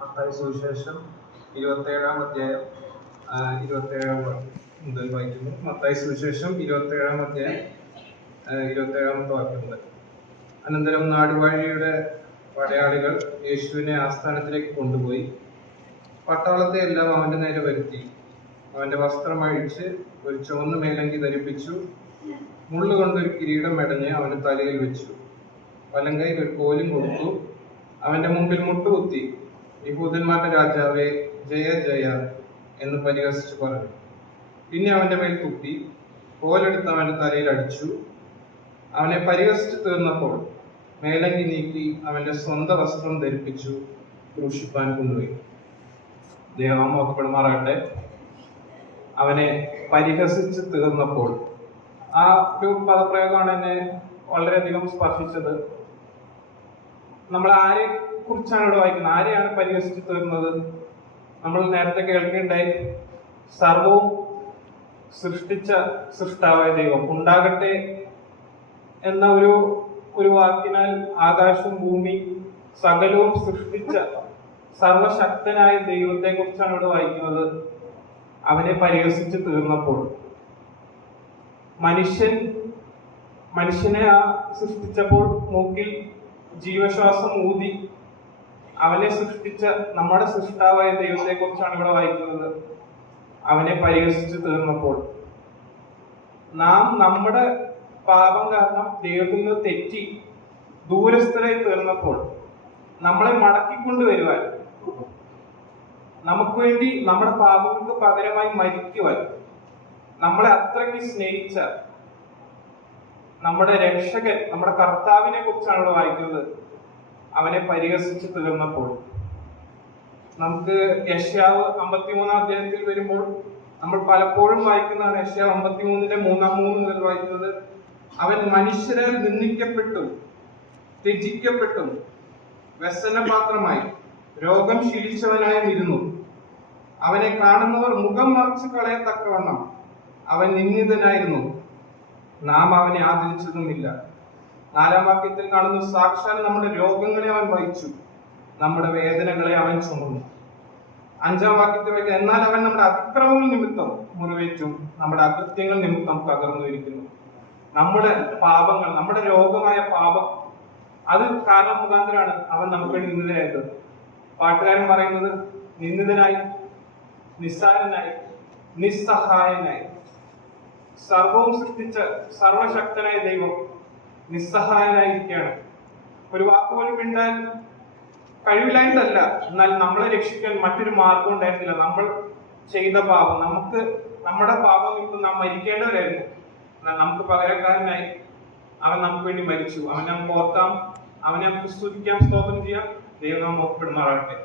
മത്തായി സുവിശേഷം 27-ാം അധ്യായം 27 മുതൽ വായിക്കുന്നു. മത്തായി സുവിശേഷം 27-ാം അധ്യായം 27-ാമത്തെ വാക്യം മുതൽ. അനന്തരം നാടുവാഴിയുടെ പടയാളികൾ യേശുവിനെ ആസ്ഥാനത്തിലേക്ക് കൊണ്ടുപോയി പട്ടാളത്തെ എല്ലാം അവന്റെ നേരെ വരുത്തി അവന്റെ വസ്ത്രം അഴിച്ച് ഒരു ചുവന്ന മേലങ്കി ധരിപ്പിച്ചു, മുള്ളുകൊണ്ടൊരു കിരീടം മെടഞ്ഞ് അവന്റെ തലയിൽ വെച്ചു, വലങ്കയിൽ ഒരു കോലും കൊടുത്തു, അവന്റെ മുമ്പിൽ മുട്ടുകുത്തി, യഹൂദന്മാരുടെ രാജാവേ, ജയ ജയ എന്ന് പരിഹസിച്ചു പറഞ്ഞു. പിന്നെ അവന്റെ മേൽ തുപ്പി കോലെടുത്ത് അവന്റെ തലയിൽ അടിച്ചു. അവനെ പരിഹസിച്ചു തീർന്നപ്പോൾ മേലങ്കി നീക്കി അവന്റെ സ്വന്തം വസ്ത്രം ധരിപ്പിച്ചു ക്രൂശിപ്പാൻ കൊണ്ടുപോയി. ദൈവം മഹത്വപ്പെടുമാറാകട്ടെ. അവനെ പരിഹസിച്ച് തീർന്നപ്പോൾ, ആ ഒരു പദപ്രയോഗമാണ് എന്നെ വളരെയധികം സ്പർശിച്ചത്. നമ്മൾ ആരെ കുറിച്ചാണ് ഇവിടെ വായിക്കുന്നത്? ആരെയാണ് പരിഹസിച്ച് തീർന്നത്? നമ്മൾ നേരത്തെ കേൾക്കുകയുണ്ടായി, സർവവും സൃഷ്ടിച്ച സൃഷ്ടാവായ ദൈവം, ഉണ്ടാകട്ടെ എന്ന ഒരു വാക്കിനാൽ ആകാശവും ഭൂമി സകലവും സൃഷ്ടിച്ച സർവശക്തനായ ദൈവത്തെ കുറിച്ചാണ് ഇവിടെ വായിക്കുന്നത്. അവനെ പരിഹസിച്ച് തീർന്നപ്പോൾ, മനുഷ്യനെ സൃഷ്ടിച്ചപ്പോൾ മൂക്കിൽ ജീവശ്വാസം ഊതി അവനെ സൃഷ്ടിച്ച നമ്മുടെ സൃഷ്ടാവായ ദൈവത്തെ കുറിച്ചാണ് ഇവിടെ വായിക്കുന്നത്. അവനെ പരിഹസിച്ച് തീർന്നപ്പോൾ, നാം നമ്മുടെ പാപം കാരണം ദൈവത്തിൽ നിന്ന് തെറ്റി ദൂരസ്ഥരായി തീർന്നപ്പോൾ, നമ്മളെ മടക്കിക്കൊണ്ടുവരുവാൻ, നമുക്ക് വേണ്ടി നമ്മുടെ പാപങ്ങൾക്ക് പകരമായി മരിക്കുവാൻ നമ്മളെ അത്രയ്ക്ക് സ്നേഹിച്ച നമ്മുടെ രക്ഷകൻ, നമ്മുടെ കർത്താവിനെ കുറിച്ചാണ് ഇവിടെ വായിക്കുന്നത്. അവനെ പരിഹസിച്ച് തീർന്നപ്പോൾ, നമുക്ക് യെശയ്യാവ് 53-ാം അധ്യായത്തിൽ വരുമ്പോൾ നമ്മൾ പലപ്പോഴും വായിക്കുന്നതാണ്. യെശയ്യാവ് 53-ന്റെ 3 മുതൽ വായിക്കുന്നത്, അവൻ മനുഷ്യരാൽ നിന്ദിക്കപ്പെട്ടും ത്യജിക്കപ്പെട്ടും വ്യസനപാത്രമായി രോഗം ശീലിച്ചവനായും ഇരുന്നു. അവനെ കാണുന്നവർ മുഖം മറച്ചു കളയത്തക്കവണ്ണം അവൻ നിന്ദിതനായിരുന്നു, നാം അവനെ ആദരിച്ചതുമില്ല. 4-ാം വാക്യത്തിൽ കാണുന്നു, സാക്ഷാൽ നമ്മുടെ രോഗങ്ങളെ അവൻ വഹിച്ചു, നമ്മുടെ വേദനകളെ അവൻ ചുമന്നു. 5-ാം വാക്യത്തിൽ വയ്ക്കുക, എന്നാൽ അവൻ നമ്മുടെ അതിക്രമങ്ങൾ നിമിത്തം മുറിവേറ്റും നമ്മുടെ അകൃത്യങ്ങൾ നിമിത്തം തകർന്നിരിക്കുന്നു. നമ്മുടെ പാപങ്ങൾ, നമ്മുടെ രോഗമായ പാപം, അത് കാരണം മുഖാന്തരമാണ് അവൻ നമുക്ക് വേണ്ടി നിന്ദിതനായത്. പാട്ടുകാരൻ പറയുന്നത്, നിന്ദിതനായി, നിസ്സാരനായി, നിസ്സഹായനായി. സർവവും സൃഷ്ടിച്ച സർവശക്തനായ ദൈവം നിസ്സഹായനായിരിക്കുകയാണ്. ഒരു വാക്കുപോലും മിണ്ടാൻ കഴിവില്ലായിട്ടല്ല, എന്നാൽ നമ്മളെ രക്ഷിക്കാൻ മറ്റൊരു മാർഗം ഉണ്ടായിരുന്നില്ല. നമ്മൾ ചെയ്ത പാപം, നമ്മുടെ പാപം ഇപ്പം നാം മരിക്കേണ്ടവരായിരുന്നു. എന്നാൽ നമുക്ക് പകരക്കാരനായി അവൻ നമുക്ക് വേണ്ടി മരിച്ചു. അവനെ നമുക്ക് ഓർക്കാം, അവനെ നമുക്ക് സ്തുതിക്കാം, സ്തോത്രം ചെയ്യാം. ദൈവം നാം മോഹപ്പെടുമാറാകട്ടെ.